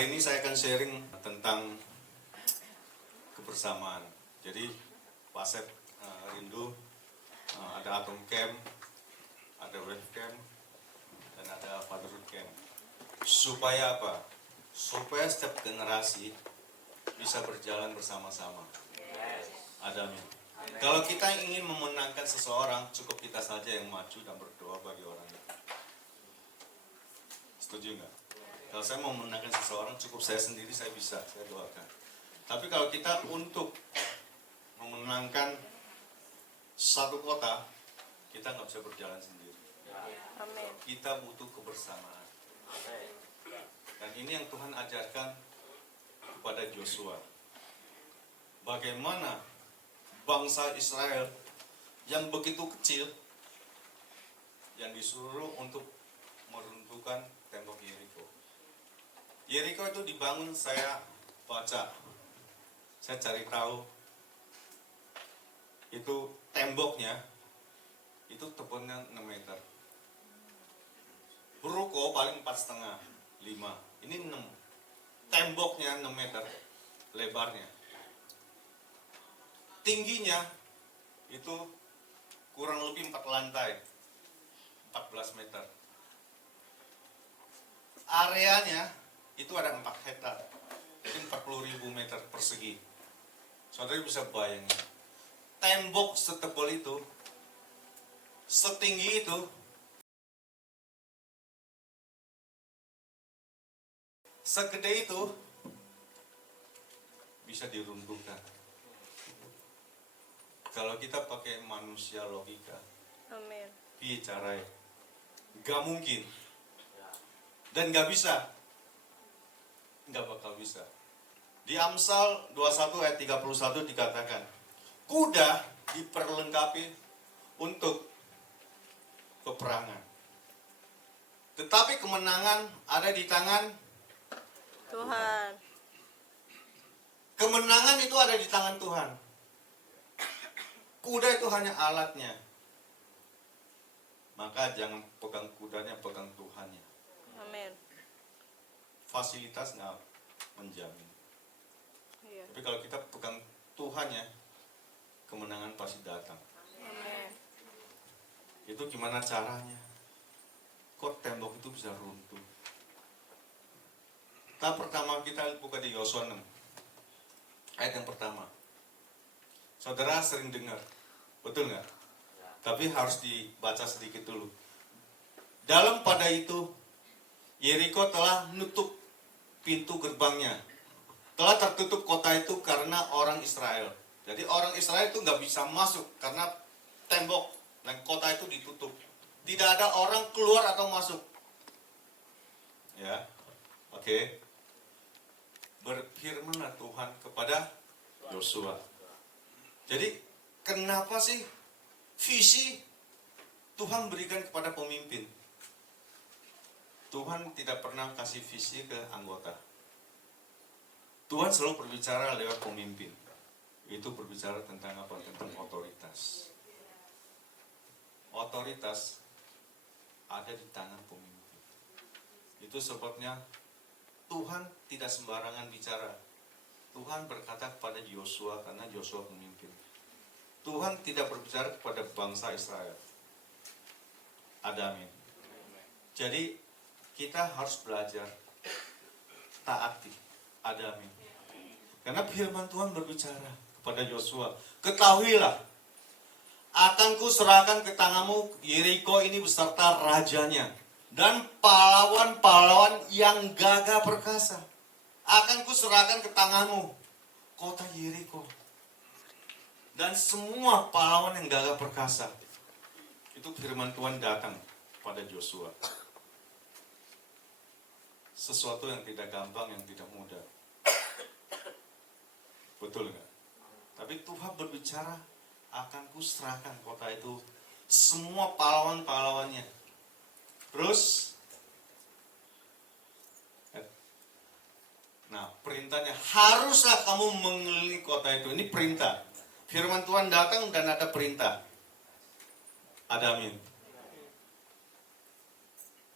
Hari ini saya akan sharing tentang kebersamaan. Jadi Pasep rindu ada Atom Camp, ada Web Camp, dan ada Fatherhood Camp. Supaya apa? Supaya setiap generasi bisa berjalan bersama-sama. Amin. Kalau kita ingin memenangkan seseorang, cukup kita saja yang maju dan berdoa bagi orang itu. Setuju nggak? Kalau saya mau memenangkan seseorang, cukup saya sendiri, saya bisa, saya doakan. Tapi kalau kita untuk memenangkan satu kota, kita nggak bisa berjalan sendiri. Amin. Kita butuh kebersamaan. Dan ini yang Tuhan ajarkan kepada Joshua. Bagaimana bangsa Israel yang begitu kecil, yang disuruh untuk meruntuhkan tembok Yeriko. Yeriko itu dibangun, saya baca, saya cari tahu, itu temboknya, itu tebalnya 6 meter. Ruko paling 4,5, 5, ini 6. Temboknya 6 meter, lebarnya. Tingginya itu kurang lebih 4 lantai, 14 meter. Areanya itu ada 4 hektar, jadi 40.000 meter persegi. Saudara bisa bayangin, tembok setebal itu, setinggi itu, segede itu, bisa diruntuhkan. Kalau kita pakai manusia logika, Amin. bicara, gak mungkin, dan gak bisa, gak bakal bisa. Di Amsal 21 ayat 31 dikatakan, kuda diperlengkapi untuk peperangan, tetapi kemenangan ada di tangan Tuhan. Kemenangan itu ada di tangan Tuhan. Kuda itu hanya alatnya. Maka jangan pegang kudanya, pegang Tuhannya. Amin. Fasilitas nggak menjamin. Iya. Tapi kalau kita pegang Tuhannya, kemenangan pasti datang. Amin. Itu gimana caranya? Kok tembok itu bisa runtuh? Tahap pertama kita buka di Yosua 6. Ayat yang pertama. Saudara sering dengar, betul nggak? Tapi harus dibaca sedikit dulu. Dalam pada itu, Yeriko telah nutup pintu gerbangnya. Telah tertutup kota itu karena orang Israel. Jadi orang Israel itu nggak bisa masuk karena tembok dan kota itu ditutup. Tidak ada orang keluar atau masuk. Ya, oke. Berfirmanlah Tuhan kepada Yosua. Jadi kenapa sih visi Tuhan berikan kepada pemimpin? Tuhan tidak pernah kasih visi ke anggota. Tuhan selalu berbicara lewat pemimpin. Itu berbicara tentang apa? Tentang otoritas. Otoritas ada di tangan pemimpin. Itu sebabnya Tuhan tidak sembarangan bicara. Tuhan berkata kepada Yosua karena Yosua pemimpin. Tuhan tidak berbicara kepada bangsa Israel. Amin. Jadi kita harus belajar taati. Amin. Karena firman Tuhan berbicara kepada Yosua, ketahuilah, akan kuserahkan ke tanganmu Yeriko ini beserta rajanya dan pahlawan-pahlawan yang gagah perkasa. Akan kuserahkan ke tanganmu kota Yeriko dan semua pahlawan yang gagah perkasa. Itu firman Tuhan datang pada Joshua. Sesuatu yang tidak gampang, yang tidak mudah. Betul nggak? Tapi Tuhan berbicara, akan kuserahkan kota itu, semua pahlawan-pahlawannya. Terus, nah perintahnya, haruslah kamu mengelilingi kota itu. Ini perintah. Firman Tuhan datang dan ada perintah. Amin.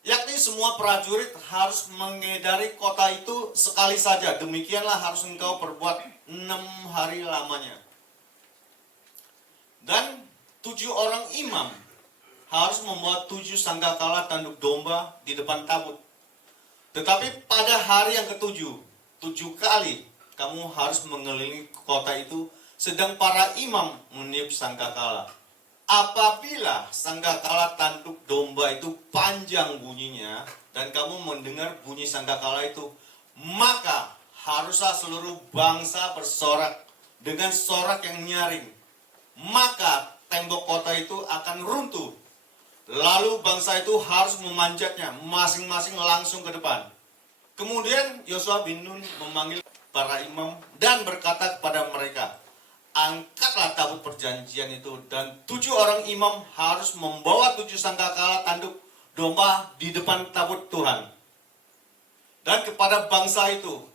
Yakni Tetapi semua prajurit harus mengedari kota itu sekali saja. Demikianlah harus engkau perbuat 6 hari lamanya. Dan 7 orang imam harus membawa 7 sangkakala tanduk domba di depan tabut. Tetapi pada hari yang ketujuh, 7 kali kamu harus mengelilingi kota itu, sedang para imam meniup sangkakala. Apabila sangkakala tanduk domba itu panjang bunyinya, dan kamu mendengar bunyi sangkakala itu, maka haruslah seluruh bangsa bersorak dengan sorak yang nyaring. Maka tembok kota itu akan runtuh. Lalu bangsa itu harus memanjatnya, masing-masing langsung ke depan. Kemudian Yosua bin Nun memanggil para imam dan berkata kepada mereka, angkatlah tabut perjanjian itu, dan 7 orang imam harus membawa 7 sangkakala tanduk domba di depan tabut Tuhan. Dan kepada bangsa itu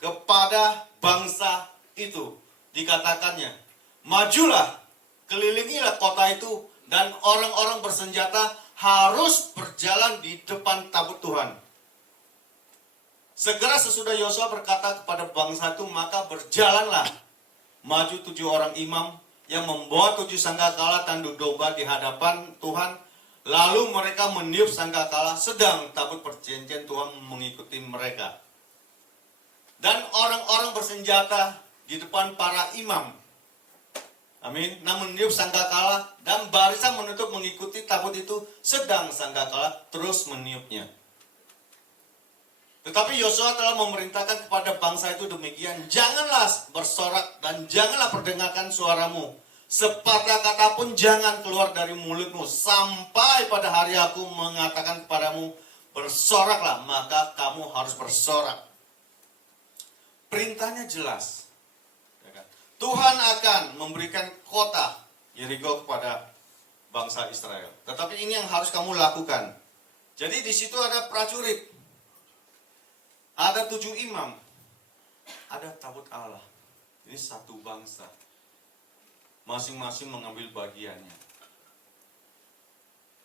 dikatakannya, majulah, kelilingilah kota itu, dan orang-orang bersenjata harus berjalan di depan tabut Tuhan. Segera sesudah Yosua berkata kepada bangsa itu, maka berjalanlah maju 7 orang imam yang membawa 7 sangkakala tanduk domba di hadapan Tuhan. Lalu mereka meniup sangkakala, sedang tabut perjanjian Tuhan mengikuti mereka. Dan orang-orang bersenjata di depan para imam, amin, namun meniup sangkakala, dan barisan menutup mengikuti tabut itu, sedang sangkakala terus meniupnya. Tetapi Yosua telah memerintahkan kepada bangsa itu demikian, janganlah bersorak dan janganlah perdengarkan suaramu. Sepatah kata pun jangan keluar dari mulutmu, sampai pada hari aku mengatakan kepadamu, bersoraklah, maka kamu harus bersorak. Perintahnya jelas. Tuhan akan memberikan kota Yeriko kepada bangsa Israel. Tetapi ini yang harus kamu lakukan. Jadi di situ ada prajurit. Ada 7 imam, ada tabut Allah. Ini satu bangsa. Masing-masing mengambil bagiannya.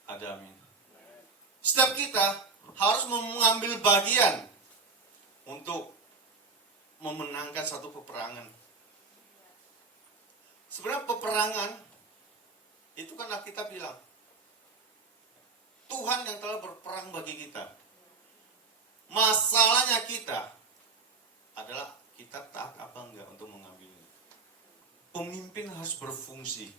Ada amin. Setiap kita harus mengambil bagian untuk memenangkan satu peperangan. Sebenarnya peperangan itu kan kita bilang, Tuhan yang telah berperang bagi kita. Masalahnya kita adalah kita taat apa enggak untuk mengambilnya. Pemimpin harus berfungsi.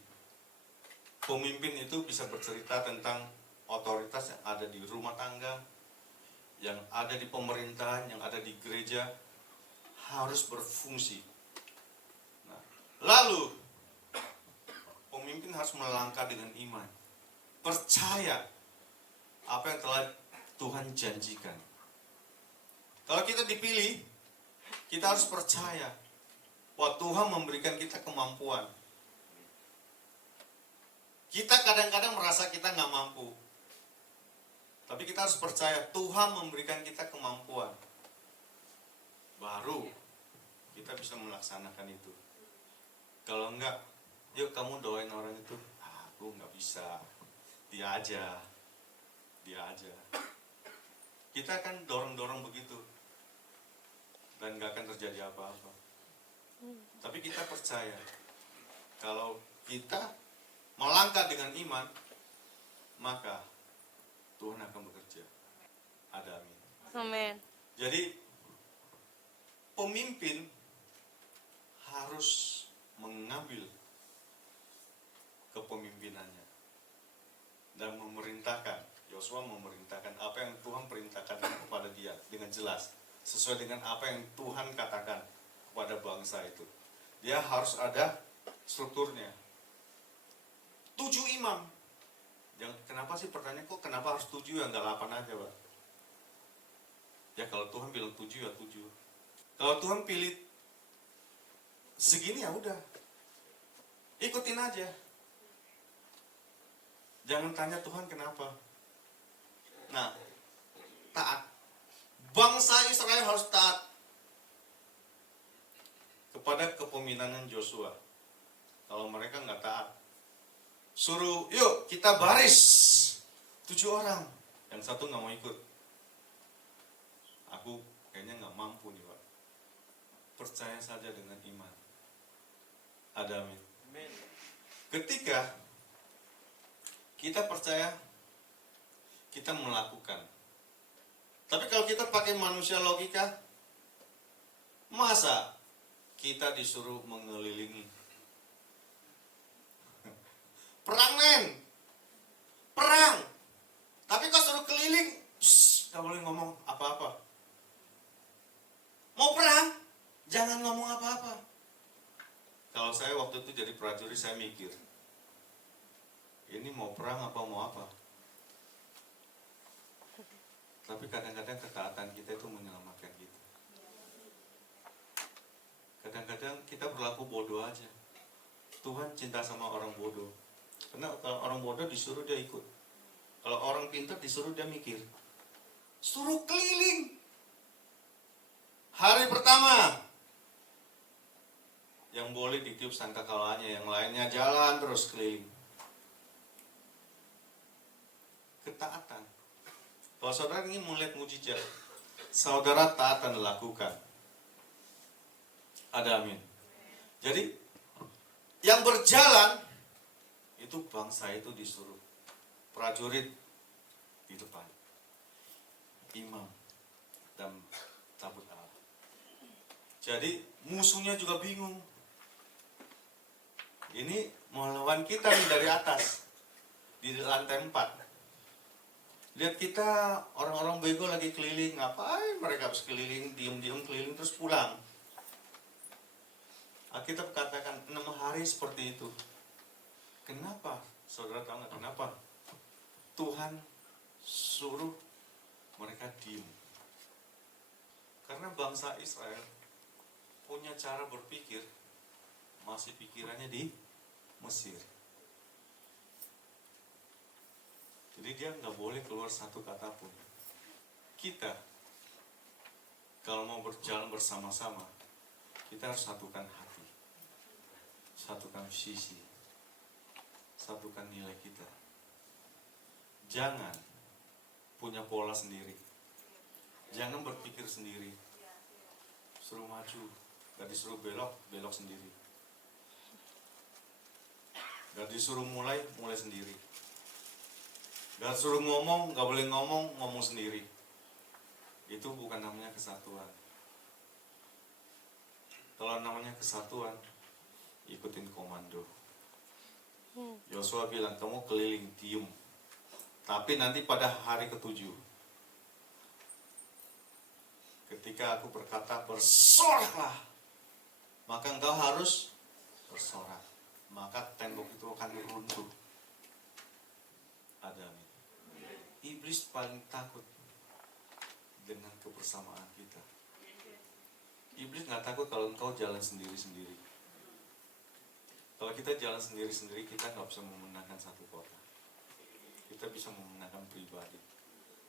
Pemimpin itu bisa bercerita tentang otoritas yang ada di rumah tangga, yang ada di pemerintahan, yang ada di gereja, harus berfungsi. Nah, lalu pemimpin harus melangkah dengan iman, percaya apa yang telah Tuhan janjikan. Kalau kita dipilih, kita harus percaya bahwa Tuhan memberikan kita kemampuan. Kita kadang-kadang merasa kita nggak mampu, tapi kita harus percaya Tuhan memberikan kita kemampuan. Baru kita bisa melaksanakan itu. Kalau enggak, yuk kamu doain orang itu, aku nggak bisa, dia aja. Kita akan dorong-dorong begitu, dan gak akan terjadi apa-apa. Tapi kita percaya, kalau kita melangkah dengan iman, maka Tuhan akan bekerja. Ada amin. Amin. Jadi, pemimpin harus mengambil kepemimpinannya dan memerintahkan. Yosua memerintahkan apa yang Tuhan perintahkan kepada dia dengan jelas, sesuai dengan apa yang Tuhan katakan kepada bangsa itu. Dia harus ada strukturnya. 7 imam. Kenapa sih pertanyaan, kok kenapa harus 7 ya, nggak 8 aja, Pak? Ya kalau Tuhan bilang 7 ya 7. Kalau Tuhan pilih segini ya udah, ikutin aja. Jangan tanya Tuhan kenapa. Nah, taat. Bangsa Israel harus taat kepada kepemimpinan Yosua. Kalau mereka nggak taat, suruh yuk kita baris 7 orang, yang satu nggak mau ikut. aku kayaknya nggak mampu nih Pak. Percaya saja dengan iman. Ada amin. Ketika kita percaya, kita melakukan. Tapi kalau kita pakai manusia logika, masa kita disuruh mengelilingi? Perang men, perang. Tapi kau suruh keliling, gak boleh ngomong apa-apa. Mau perang, jangan ngomong apa-apa. Kalau saya waktu itu jadi prajurit, saya mikir, ini mau perang apa mau apa? Tapi kadang-kadang ketaatan kita itu menyelamatkan kita. Kadang-kadang kita berlaku bodoh aja. Tuhan cinta sama orang bodoh. Karena kalau orang bodoh disuruh dia ikut. Kalau orang pintar disuruh dia mikir. Suruh keliling. Hari pertama, yang boleh ditiup sangkakalanya, yang lainnya jalan terus keliling. Ketaatan. Kalau saudara ingin melihat mujizat, saudara taat dan lakukan. Ada amin. Jadi, yang berjalan, itu bangsa itu disuruh. Prajurit di depan. Imam dan tabut Allah. Jadi, musuhnya juga bingung. Ini melawan kita nih dari atas. Di lantai 4. Lihat kita orang-orang bego lagi keliling, ngapain mereka harus keliling, diem-diem keliling terus pulang. Alkitab katakan 6 hari seperti itu. Kenapa? Saudara tahu nggak kenapa? Tuhan suruh mereka diem. Karena bangsa Israel punya cara berpikir, masih pikirannya di Mesir. Jadi dia nggak boleh keluar satu kata pun. Kita, kalau mau berjalan bersama-sama, kita harus satukan hati, satukan visi, satukan nilai kita. Jangan punya pola sendiri. Jangan berpikir sendiri. Suruh maju, gak disuruh belok, belok sendiri. Gak disuruh mulai, mulai sendiri. Gak suruh ngomong, gak boleh ngomong, ngomong sendiri. Itu bukan namanya kesatuan. Kalau namanya kesatuan, ikutin komando. Yosua bilang, kamu keliling, diem. Tapi nanti pada hari ke-7, ketika aku berkata bersoraklah, maka engkau harus bersorak. Maka tembok itu akan runtuh. Ada amin. Iblis paling takut dengan kebersamaan kita. Iblis nggak takut kalau engkau jalan sendiri-sendiri. Kalau kita jalan sendiri-sendiri, kita nggak bisa memenangkan satu kota. Kita bisa memenangkan pribadi.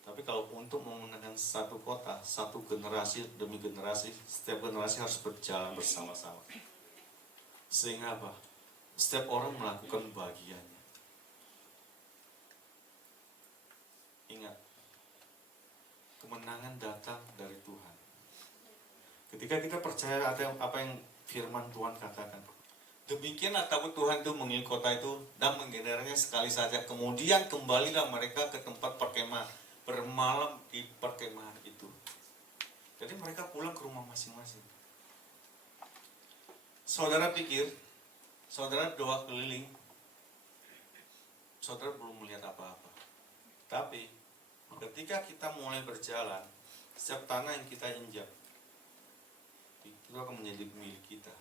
Tapi kalau untuk memenangkan satu kota, satu generasi demi generasi, setiap generasi harus berjalan bersama-sama. Sehingga apa? Setiap orang melakukan bagiannya. Ingat, kemenangan datang dari Tuhan. Ketika kita percaya apa yang firman Tuhan katakan, demikianlah takut Tuhan itu mengelilingi kota itu dan menggeneranya sekali saja. Kemudian kembalilah mereka ke tempat perkemahan, bermalam di perkemahan itu. Jadi mereka pulang ke rumah masing-masing. Saudara pikir, saudara doa keliling, saudara belum melihat apa-apa. Tapi ketika kita mulai berjalan, setiap tanah yang kita injak itu akan menjadi milik kita.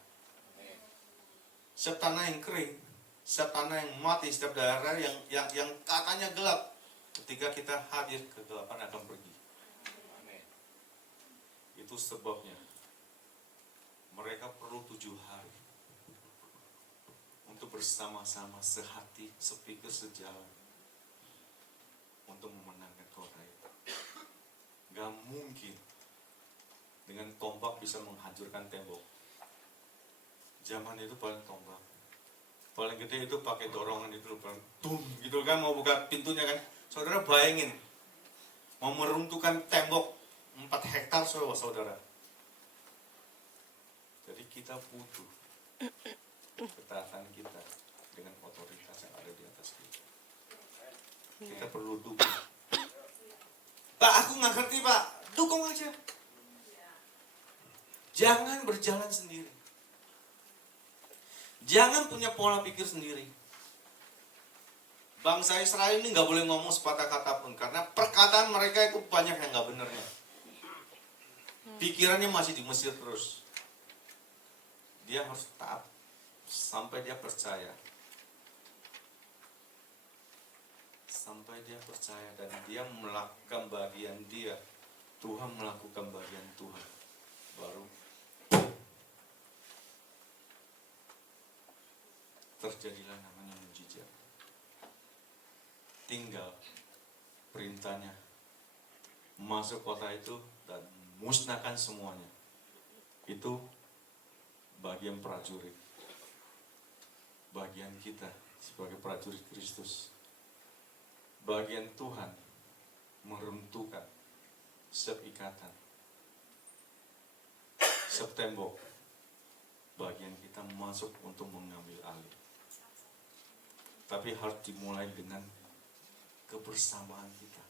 Setiap tanah yang kering, setiap tanah yang mati, setiap daerah yang katanya gelap, ketika kita hadir, kegelapan akan pergi. Itu sebabnya mereka perlu 7 hari untuk bersama-sama sehati, sepikir, sejalan untuk memenangkan kota itu. Gak mungkin dengan tombak bisa menghancurkan tembok. Zaman itu paling tombak, paling gede itu pakai dorongan itu, tum gitu kan, mau buka pintunya kan. Saudara bayangin, mau meruntuhkan tembok 4 hektar saudara. Jadi kita butuh ketaatan kita dengan otoritas yang ada di atas kita. Kita perlu dukung. Pak, aku nggak ngerti Pak, dukung aja. Jangan berjalan sendiri. Jangan punya pola pikir sendiri. Bangsa Israel ini nggak boleh ngomong sepatah kata pun, karena perkataan mereka itu banyak yang nggak benernya. Pikirannya masih di Mesir terus. Dia harus taat sampai dia percaya. Sampai dia percaya dan dia melakukan bagian dia. Tuhan melakukan bagian Tuhan. Baru terjadilah namanya mujizat. Tinggal perintahnya masuk kota itu dan musnahkan semuanya. Itu bagian prajurit, bagian kita sebagai prajurit Kristus, bagian Tuhan meruntuhkan setiap ikatan, setiap tembok. Bagian kita masuk untuk mengambil alih, tapi harus dimulai dengan kebersamaan kita.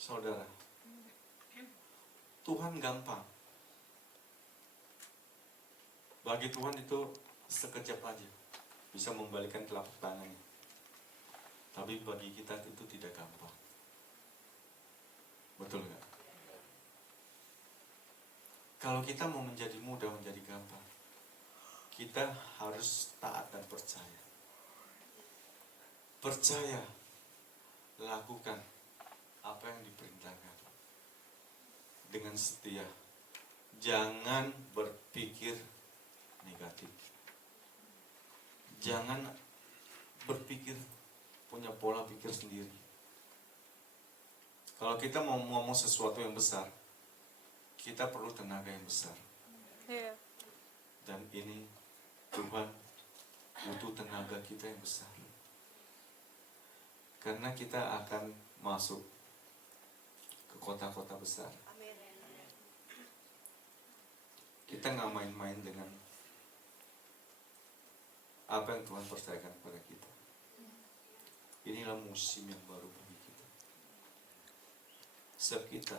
Saudara, Tuhan gampang. Bagi Tuhan itu sekejap aja bisa membalikan telapak tangannya. Tapi bagi kita itu tidak gampang. Betul nggak? Kalau kita mau menjadi mudah, menjadi gampang, kita harus taat dan percaya. Percaya, lakukan apa yang diperintahkan dengan setia. Jangan berpikir negatif. Jangan berpikir punya pola pikir sendiri. Kalau kita mau ngomong sesuatu yang besar, kita perlu tenaga yang besar. Iya. Dan ini Tuhan butuh tenaga kita yang besar. Karena kita akan masuk ke kota-kota besar. Kita nggak main-main dengan apa yang Tuhan percayakan kepada kita. Inilah musim yang baru bagi kita. Setiap kita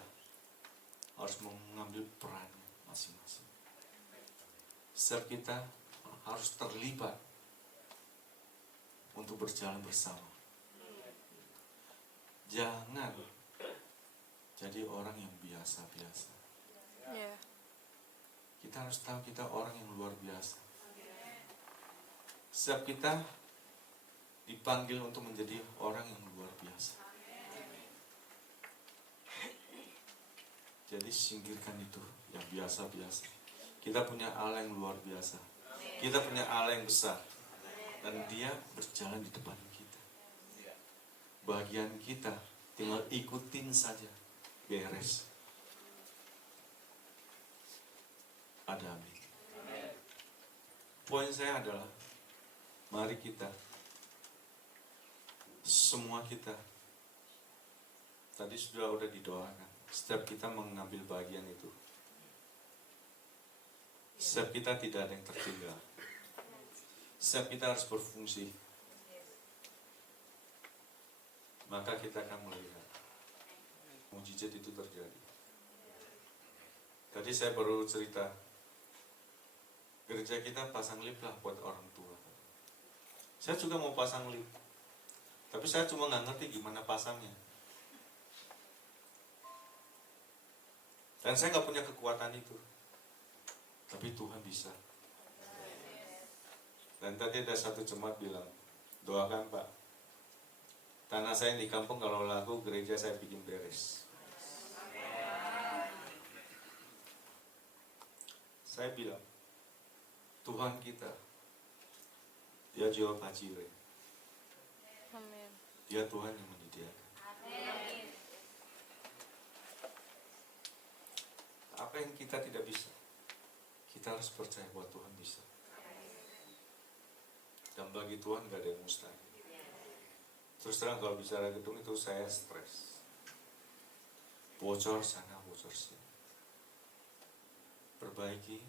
harus mengambil peran masing-masing. Setiap kita harus terlibat untuk berjalan bersama. Jangan jadi orang yang biasa-biasa. Iya. Kita harus tahu kita orang yang luar biasa. Setiap kita dipanggil untuk menjadi orang yang luar biasa. Jadi singkirkan itu yang biasa-biasa. Kita punya Allah yang luar biasa. Kita punya Allah yang besar. Dan dia berjalan di depan kita. Bagian kita tinggal ikutin saja. Beres. Ada amin. Poin saya adalah, mari kita, semua kita, tadi sudah didoakan, setiap kita mengambil bagian itu. Setiap kita tidak ada yang tertinggal. Setiap kita harus berfungsi. Maka kita akan melihat mujizat itu terjadi. Tadi saya baru cerita, gereja kita pasang lift lah buat orang tua. Saya juga mau pasang lift, tapi saya cuma nggak ngerti gimana pasangnya. Dan saya nggak punya kekuatan itu. Tapi Tuhan bisa. Dan tadi ada satu jemaat bilang, doakan Pak, tanah saya di kampung kalau laku, gereja saya bikin beres. Saya bilang, Tuhan kita, dia jawab hajire. Amin. Dia Tuhan yang menyediakan. Apa yang kita tidak bisa, kita harus percaya bahwa Tuhan bisa. Dan bagi Tuhan gak ada yang mustahil. Terus terang kalau bicara gedung itu saya stres. bocor sana, bocor sini. Perbaiki,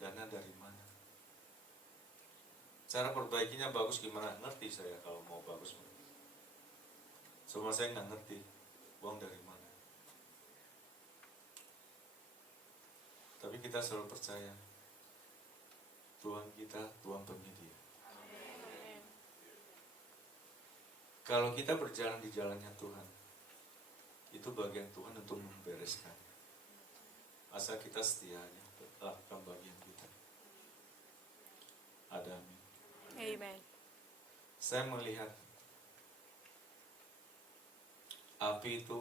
dana dari mana? Cara perbaikinya bagus gimana? Ngerti saya kalau mau bagus. Cuma saya nggak ngerti uang dari mana. Tapi kita selalu percaya Tuhan kita, Tuhan penyedia. Kalau kita berjalan di jalannya Tuhan, itu bagian Tuhan untuk membereskan. Asal kita setianya lakukan bagian kita. Ada amin. Amen. Saya melihat api itu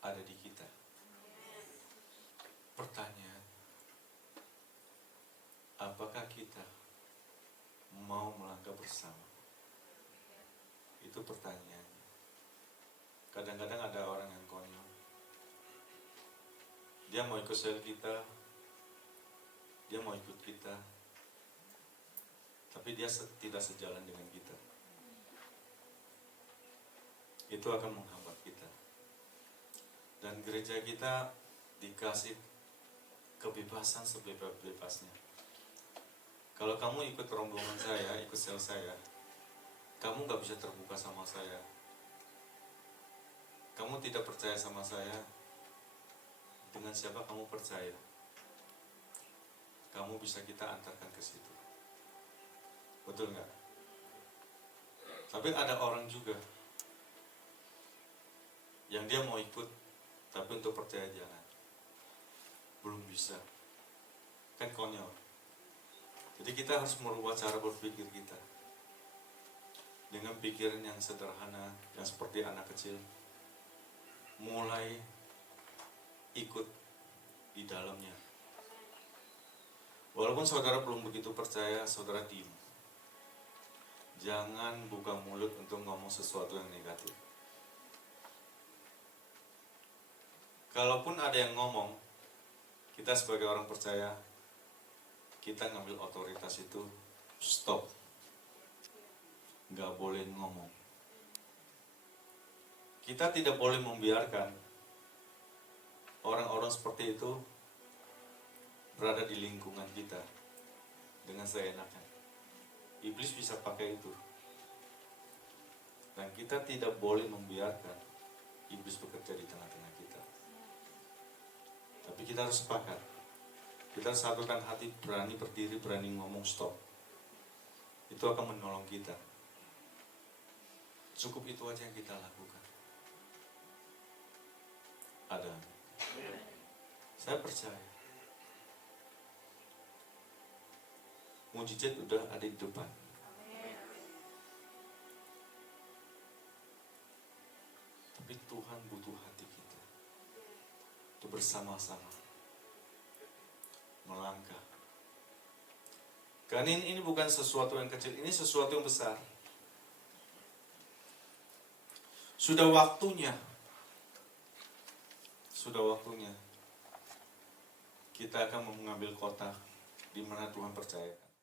ada di kita. Pertanyaan, apakah kita mau melangkah bersama? Itu pertanyaannya. Kadang-kadang ada orang yang konyol. Dia mau ikut sel kita, dia mau ikut kita, tapi dia tidak sejalan dengan kita. Itu akan menghambat kita. Dan gereja kita dikasih kebebasan sebebas-bebasnya. Kalau kamu ikut rombongan saya, ikut sel saya, kamu gak bisa terbuka sama saya. Kamu tidak percaya sama saya, dengan siapa kamu percaya? Kamu bisa kita antarkan ke situ. Betul nggak? Tapi ada orang juga yang dia mau ikut, tapi untuk percaya jangan. Belum bisa. Kan konyol. Jadi kita harus merubah cara berpikir kita. Dengan pikiran yang sederhana, yang seperti anak kecil. Mulai ikut di dalamnya. Walaupun saudara belum begitu percaya, saudara diam. Jangan buka mulut untuk ngomong sesuatu yang negatif. Kalaupun ada yang ngomong, kita sebagai orang percaya, kita ngambil otoritas itu, stop. Nggak boleh ngomong. Kita tidak boleh membiarkan orang-orang seperti itu berada di lingkungan kita dengan seenaknya. Iblis bisa pakai itu. Dan kita tidak boleh membiarkan iblis bekerja di tengah-tengah kita. Tapi kita harus sepakat. Kita harus satukan hati, berani berdiri, berani ngomong stop. Itu akan menolong kita. Cukup itu aja yang kita lakukan. Ada. Saya percaya. Mujizat udah ada di depan. Tapi Tuhan butuh hati kita untuk bersama-sama melangkah. Karena ini bukan sesuatu yang kecil, ini sesuatu yang besar. Sudah waktunya kita akan mengambil kota di mana Tuhan percayakan.